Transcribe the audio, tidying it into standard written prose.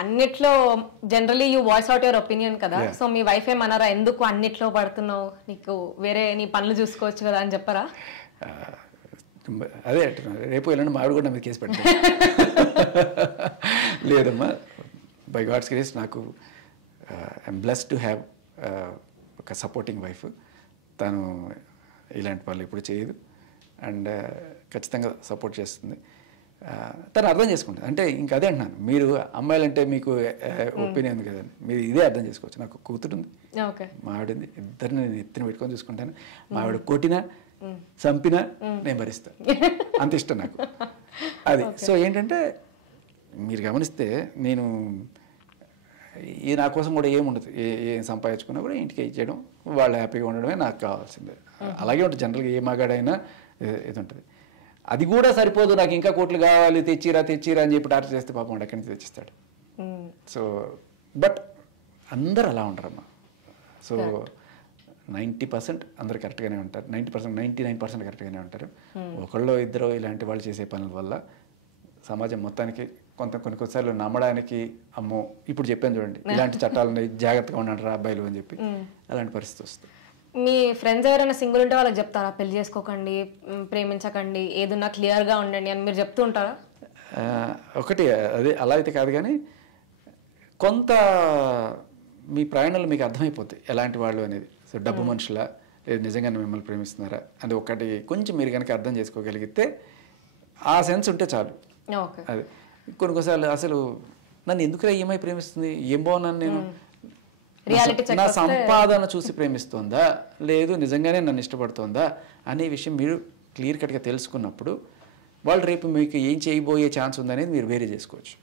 అన్నిట్లో generally you voice out your opinion కదా, so మీ wife ఏమన్నారా, ఎందుకు అన్నిట్లో పడుతున్నావు, నీకు వేరే నీ పనులు చూసుకోవచ్చు కదా అని చెప్పారా? అదే అంటున్నారు, రేపు వెళ్ళండి మావిడ కూడా మీద కేసు పెట్టారు. లేదమ్మా, బై గాడ్స్ గ్రేస్ నాకు ఐఎమ్ బ్లెస్డ్ టు హ్యావ్ ఒక సపోర్టింగ్ వైఫ్. తను ఇలాంటి పనులు ఎప్పుడు చేయదు అండ్ ఖచ్చితంగా సపోర్ట్ చేస్తుంది. తను అర్థం చేసుకుంటుంది. అంటే ఇంకా అదే అంటున్నాను, మీరు అమ్మాయిలంటే మీకు ఒపీనియన్ ఉంది కదండి, మీరు ఇదే అర్థం చేసుకోవచ్చు. నాకు కూతురు ఉంది, మా ఆవిడ ఉంది, ఇద్దరిని నేను ఎత్తున పెట్టుకొని చూసుకుంటాను. మా ఆవిడ కొట్టినా చంపినా నేను భరిస్తాను, అంత ఇష్టం నాకు అది. సో ఏంటంటే మీరు గమనిస్తే నేను నా కోసం కూడా ఏముండదు, ఏం సంపాదించుకున్నా కూడా ఇంటికి ఇచ్చేయడం, వాళ్ళు హ్యాపీగా ఉండడమే నాకు కావాల్సిందే. అలాగే ఉంటుంది జనరల్గా, ఏ మగాడైనా ఇది ఉంటుంది. అది కూడా సరిపోదు, నాకు ఇంకా కోట్లు కావాలి, తెచ్చిరా అని చెప్పి టార్చర్ చేస్తే పాపం వాడు ఎక్కడి నుంచి తెచ్చిస్తాడు. సో బట్ అందరు అలా ఉండరమ్మా. సో 90% అందరు కరెక్ట్గానే ఉంటారు, 99% కరెక్ట్గానే ఉంటారు. ఒకళ్ళు ఇద్దరు ఇలాంటి వాళ్ళు చేసే పనుల వల్ల సమాజం మొత్తానికి కొన్నిసార్లు నమ్మడానికి, అమ్మో ఇప్పుడు చెప్పాను చూడండి, ఇలాంటి చట్టాలని జాగ్రత్తగా ఉండండి అబ్బాయిలు అని చెప్పి, అలాంటి పరిస్థితి వస్తుంది. మీ ఫ్రెండ్స్ ఎవరైనా సింగిల్ ఉంటే వాళ్ళకి చెప్తారా, పెళ్లి చేసుకోకండి, ప్రేమించకండి, ఏదన్నా క్లియర్గా ఉండండి అని మీరు చెప్తూ ఉంటారా? ఒకటి అదే అలా అయితే కాదు, కానీ కొంత మీ ప్రయాణాలు మీకు అర్థమైపోతాయి ఎలాంటి వాళ్ళు అనేది. సో డబ్బు మనుషులా, లేదు నిజంగానే మిమ్మల్ని ప్రేమిస్తున్నారా అది ఒకటి కొంచెం మీరు కనుక అర్థం చేసుకోగలిగితే, ఆ సెన్స్ ఉంటే చాలు. అది కొన్నిసార్లు అసలు నన్ను ఎందుకురా ఈఎంఐ ప్రేమిస్తుంది, ఏం బాగున్నాను నేను, నా సంపాదన చూసి ప్రేమిస్తుందా లేదు నిజంగానే నన్ను ఇష్టపడుతుందా అనే విషయం మీరు క్లియర్ కట్గా తెలుసుకున్నప్పుడు వాళ్ళు రేపు మీకు ఏం చేయబోయే ఛాన్స్ ఉందనేది మీరు వేరే చేసుకోవచ్చు.